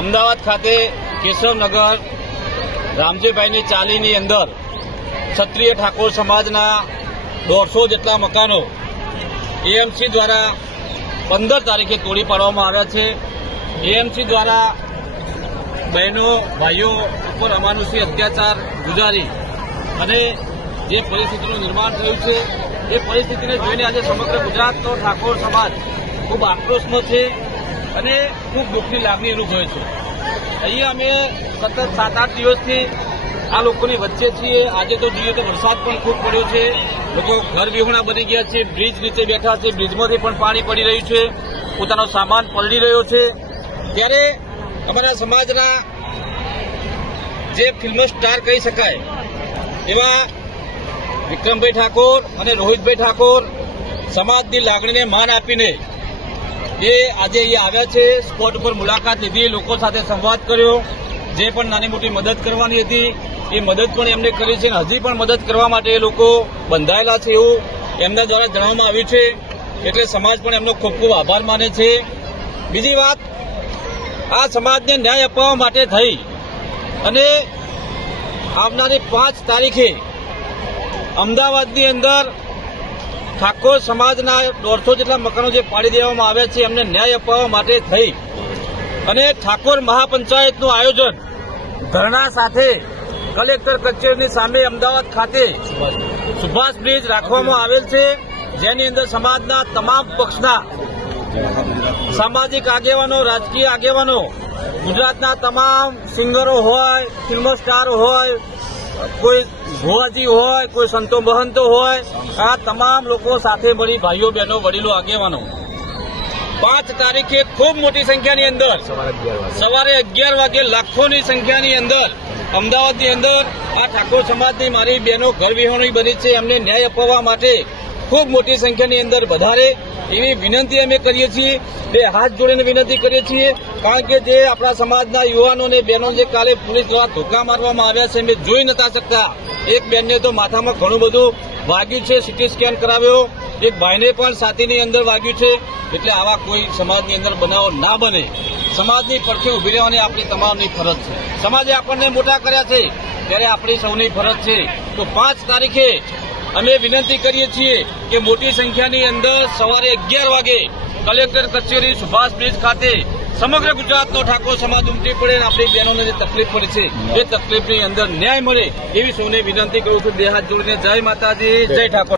અમદાવાદ ખાતે કેશવનગર રામજીભાઈની ચાલીની અંદર ક્ષત્રિય ઠાકોર સમાજના દોઢસો જેટલા મકાનો એએમસી દ્વારા પંદર તારીખે તોડી પાડવામાં આવ્યા છે. એએમસી દ્વારા બહેનો, ભાઈઓ ઉપર અમાનુષી અત્યાચાર ગુજારી અને જે પરિસ્થિતિનું નિર્માણ થયું છે, એ પરિસ્થિતિને જોઈને આજે સમગ્ર ગુજરાતનો ઠાકોર સમાજ ખૂબ આક્રોશમાં છે. અને ખૂબ દુઃખની લાગણી અનુભવે છે. અહીંયા અમે સતત સાત આઠ દિવસથી આ લોકોની વચ્ચે છીએ. આજે તો જોઈએ તો વરસાદ પણ ખૂબ પડ્યો છે. લોકો ઘર વિહોણા બની ગયા છે. બ્રિજ નીચે બેઠા છે. બ્રિજમાંથી પણ પાણી પડી રહ્યું છે. પોતાનો સામાન પલળી રહ્યો છે. ત્યારે અમારા સમાજના જે ફિલ્મ સ્ટાર કહી શકાય, એવા વિક્રમભાઈ ઠાકોર અને રોહિતભાઈ ઠાકોર સમાજની લાગણીને માન આપીને એ આજે અહીંયા આવ્યા છે સ્પોટ ઉપર મુલાકાત લીધી લોકો સાથે સંવાદ કર્યો. જે પણ નાની મોટી મદદ કરવાની હતી, એ મદદ પણ એમને કરી છે અને હજી પણ મદદ કરવા માટે એ લોકો બંધાયેલા છે એવું એમના દ્વારા જણાવવામાં આવ્યું છે. એટલે સમાજ પણ એમનો ખૂબ ખૂબ આભાર માને છે. બીજી વાત, આ સમાજને ન્યાય અપાવવા માટે થઈ અને આવનારી પાંચ તારીખે અમદાવાદની અંદર ઠાકોર સમાજના દોઢસો જેટલા મકાનો જે પાડી દેવામાં આવ્યા છે, એમને ન્યાય અપાવવા માટે થઈ. અને ઠાકોર મહાપંચાયતનું આયોજન ધરણા સાથે કલેક્ટર કચેરીની સામે અમદાવાદ ખાતે સુભાષ બ્રિજ રાખવામાં આવેલ છે, જેની અંદર સમાજના તમામ પક્ષના સામાજિક આગેવાનો, રાજકીય આગેવાનો, ગુજરાતના તમામ સિંગરો હોય ફિલ્મ સ્ટાર હોય કોઈ ભુવાજી હોય કોઈ સંતો મહંતો હોય આ તમામ લોકો સાથે મળી ભાઈઓ બહેનો વડીલો આગેવાનો. પાંચ તારીખે ખૂબ મોટી સંખ્યાની અંદર. સવારે અગિયાર વાગે લાખોની સંખ્યાની અંદર અમદાવાદની અંદર આ ઠાકોર સમાજની મારી બહેનો ઘર વિહોણી બની છે. એમને ન્યાય અપાવવા માટે ખૂબ મોટી સંખ્યાની અંદર વધારે એવી વિનંતી અમે કરીએ છીએ. બે હાથ જોડીને વિનંતી કરીએ છીએ. કારણ કે જે આપણા સમાજના યુવાનોને બહેનો જે કાલે પોલીસ દ્વારા ધોકા મારવામાં આવ્યા છે મેં જોઈ નતા શકતા. એક બેનને તો માથામાં ઘણું બધું વાગ્યું છે સિટી સ્કેન કરાવ્યો. એક ભાઈને પણ સાથીની અંદર વાગ્યું છે. એટલે આવા કોઈ સમાજની અંદર બનાવો ના બને. સમાજની પડખે ઊભી રહેવાની આપણી તમામની ફરજ છે. સમાજે આપણને મોટા કર્યા છે. ત્યારે આપણી સૌની ફરજ છે. તો પાંચ તારીખે અમે વિનંતી કરીએ છીએ કે મોટી સંખ્યાની અંદર સવારે અગિયાર વાગે કલેક્ટર કચેરી સુભાષ બ્રિજ ખાતે સમગ્ર ગુજરાતનો ઠાકોર સમાજ ઉમટી પડે અને આપણી બહેનોને જે તકલીફ પડી છે, એ તકલીફની અંદર ન્યાય મળે એવી સૌને વિનંતી કરું છું. બે હાથ જોડીને જય માતાજી, જય ઠાકોર.